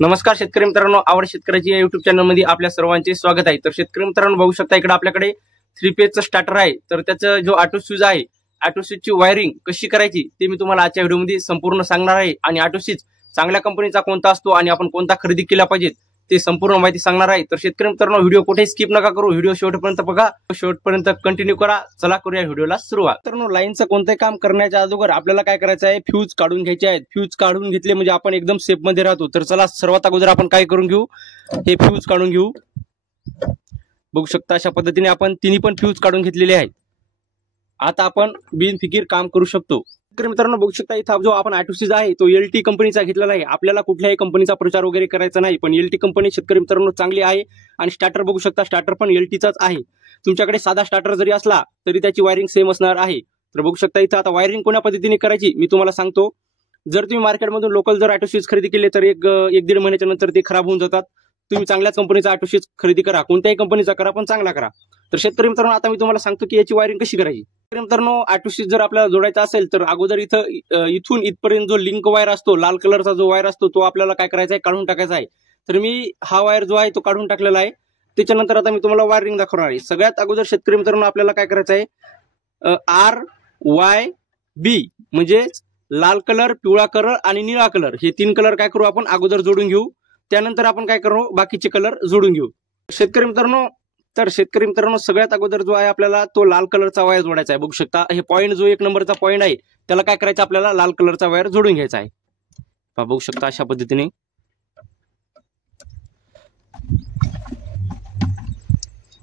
नमस्कार शेतकरी मित्रांनो, आवड शेतकऱ्याची या युट्यूब चॅनल मध्ये आपल्या सर्वांचे स्वागत आहे। तर शेतकरी मित्रांनो, बघू शकता इकडे आपल्याकडे 3 पेजचं स्टार्टर आहे। तर त्याचं जो ऑटो स्विच आहे, ऑटो स्विचची वायरिंग कशी करायची ते मी तुम्हाला आजच्या व्हिडिओमध्ये संपूर्ण सांगणार आहे। आणि ऑटो स्विच चांगल्या कंपनीचा कोणता असतो आणि आपण कोणता खरेदी केला पाहिजे ते संपूर्ण माहिती सांगणार आहे। तर शेतकरी मित्रांनो, व्हिडिओ कुठे स्किप नका करू, व्हिडिओ शेवटपर्यंत बघा, शेवटपर्यंत कंटिन्यू करा। चला करूया व्हिडिओला सुरुवात। मित्रांनो, लाईनचं कोणतंही काम करण्याच्या अगोदर आपल्याला काय करायचं आहे, फ्यूज काढून घ्यायचे आहेत। फ्यूज काढून घेतले म्हणजे आपण एकदम सेफ मध्ये राहतो। तर चला सर्वात अगोदर आपण काय करून घेऊ, हे फ्यूज काढून घेऊ। बघू शकता अशा पद्धतीने आपण तिन्ही पण फ्यूज काढून घेतलेले आहेत। आता आपण बिनफिकीर काम करू शकतो। मित्रांनो, बघू शकता इथं जो आपण ऑटो स्विच आहे तो LT कंपनीचा घेतलेला आहे। आपल्याला कुठल्याही कंपनीचा प्रचार वगैरे करायचा नाही, पण LT कंपनी शेतकरी मित्रांनो चांगली आहे। आणि स्टार्टर बघू शकता, स्टार्टर पण LTचाच आहे। तुमच्याकडे साधा स्टार्टर जरी असला तरी त्याची वायरिंग सेम असणार आहे। तर बघू शकता इथं आता वायरिंग कोण्या पद्धतीने करायची मी तुम्हाला सांगतो। जर तुम्ही मार्केटमधून लोकल जर ऑटो स्विच खरेदी केले तर एक दीड महिन्याच्या नंतर ते खराब होऊन जातात। तुम्ही चांगल्याच कंपनीचा ऑटो स्विच खरेदी करा, कोणत्याही कंपनीचा करा पण चांगला करा। तर शेतकरी मित्रांनो, आता मी तुम्हाला सांगतो की याची वायरिंग कशी करायची। मित्रांनो, ऑटो स्विच जर आपल्याला जोडायचा असेल तर अगोदर इथून इथपर्यंत जो लिंक वायर असतो, लाल कलरचा जो वायर असतो, तो आपल्याला काय करायचा आहे, काढून टाकायचा आहे। तर मी हा वायर जो आहे तो काढून टाकलेला आहे। त्याच्यानंतर आता मी तुम्हाला वायरिंग दाखवणार आहे। सगळ्यात अगोदर शेतकरी मित्रांनो आपल्याला काय करायचं आहे, RYB म्हणजे लाल कलर, पिवळा कलर आणि निळा कलर, हे 3 कलर काय करू आपण अगोदर जोडून घेऊ। त्यानंतर आपण काय करू, बाकीचे कलर जोडून घेऊ। शेतकरी मित्रांनो सगळ्यात अगोदर जो आहे आपल्याला तो लाल कलरचा वायर जोडायचा आहे। बघू शकता हे पॉईंट जो 1 नंबरचा पॉईंट आहे त्याला काय करायचं, आपल्याला लाल कलरचा वायर जोडून घ्यायचा आहे। बघू शकता अशा पद्धतीने।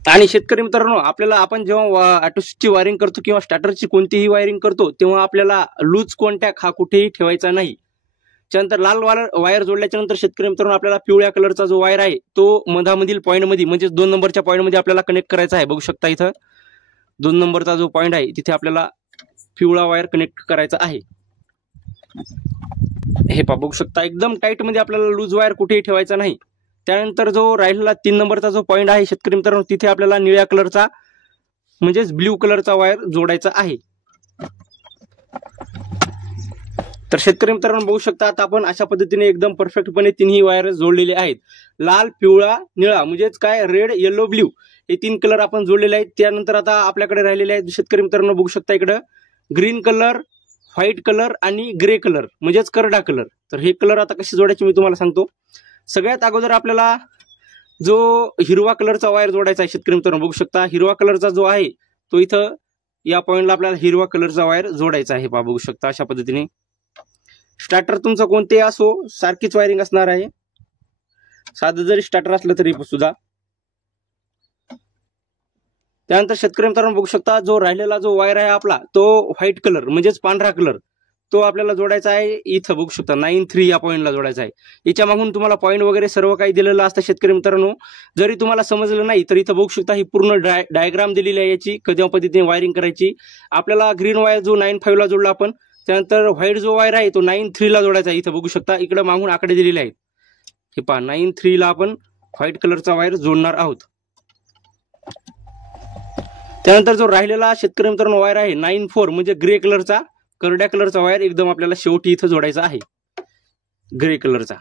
आणि शेतकरी मित्रांनो, आपल्याला आपण जेव्हा ऑटो स्विचची वायरिंग करतो किंवा स्टार्टरची कोणतीही वायरिंग करतो तेव्हा आपल्याला लूज कॉन्टॅक्ट हा कुठेही ठेवायचा नाही। त्यानंतर लाल वायर जोडल्याच्या नंतर शेतकरी मित्रांनो आपल्याला पिवळ्या कलरचा जो वायर आहे तो मधामधील पॉईंट मध्ये म्हणजे 2 नंबरच्या पॉईंट मध्ये आपल्याला कनेक्ट करायचा आहे। बघू शकता इथं 2 नंबरचा जो पॉईंट आहे तिथे आपल्याला पिवळा वायर कनेक्ट करायचा आहे। हे बघू शकता एकदम टाईट मध्ये आपल्याला लूज वायर कुठेही ठेवायचा नाही। त्यानंतर जो राहिलेला 3 नंबरचा जो पॉईंट आहे शेतकरी मित्रांनो, तिथे आपल्याला निळ्या कलरचा म्हणजेच ब्ल्यू कलरचा वायर जोडायचा आहे। तर शेतकरी मित्रांनो बघू शकता आता आपण अशा पद्धतीने एकदम परफेक्टपणे तिन्ही वायर जोडलेले आहेत। लाल, पिवळा, निळा म्हणजेच काय रेड, येलो, ब्ल्यू हे 3 कलर आपण जोडलेले आहेत। त्यानंतर आता आपल्याकडे राहिलेले आहेत शेतकरी मित्रांनो, बघू शकता इकडे ग्रीन कलर, व्हाईट कलर आणि ग्रे कलर म्हणजेच करडा कलर। तर हे कलर आता कसे जोडायचे मी तुम्हाला सांगतो। सगळ्यात अगोदर आपल्याला जो हिरवा कलरचा वायर जोडायचा आहे शेतकरी मित्रांनो, बघू शकता हिरवा कलरचा जो आहे तो इथं या पॉइंटला आपल्याला हिरवा कलरचा वायर जोडायचा आहे। बघू शकता अशा पद्धतीने। स्टार्टर तुमचं कोणतेही असो सारखीच वायरिंग असणार आहे, साधं जरी स्टार्टर असलं तरी सुद्धा। त्यानंतर शेतकरी मित्रांनो बघू शकता जो राहिलेला जो वायर आहे आपला तो व्हाईट कलर म्हणजेच पांढरा कलर तो आपल्याला जोडायचा आहे। इथं बघू शकता 9-3 या पॉईंटला जोडायचा आहे। याच्या मागून तुम्हाला पॉईंट वगैरे सर्व काही दिलेलं असतं शेतकरी मित्रांनो। जरी तुम्हाला समजलं नाही तर इथं बघू शकता ही पूर्ण डायग्राम दिलेली आहे याची, कशा पद्धतीने वायरिंग करायची। आपल्याला ग्रीन वायर जो 9-5 ला जोडला आपण, त्यानंतर व्हाईट जो वायर आहे तो 9-3 ला जोडायचा आहे। इथं बघू शकता इकडे मागून आकडे दिलेले आहेत, हे पहा 9-3 ला आपण व्हाईट कलरचा वायर जोडणार आहोत। त्यानंतर जो राहिलेला शेतकरी मित्रांनो वायर आहे 9-4 म्हणजे ग्रे कलरचा, करड्या कलरचा वायर एकदम आपल्याला शेवटी इथं जोडायचा आहे, ग्रे कलरचा।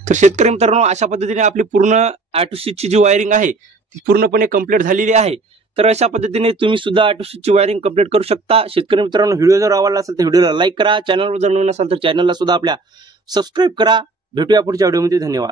तर शेतकरी मित्रांनो अशा पद्धतीने आपली पूर्ण ऑटो स्विचची जी वायरिंग आहे ती पूर्णपणे कंप्लीट झालेली आहे। तर अशा पद्धतीने तुम्ही सुद्धा ऑटो स्विचची वायरिंग कंप्लीट करू शकता। शेतकरी मित्रांनो, व्हिडिओ जर आवडला असेल तर व्हिडिओला लाईक करा, चॅनलवर जर नवीन असाल तर चॅनलला सुद्धा आपल्या सबस्क्राईब करा। भेटूया पुढच्या व्हिडिओमध्ये, धन्यवाद।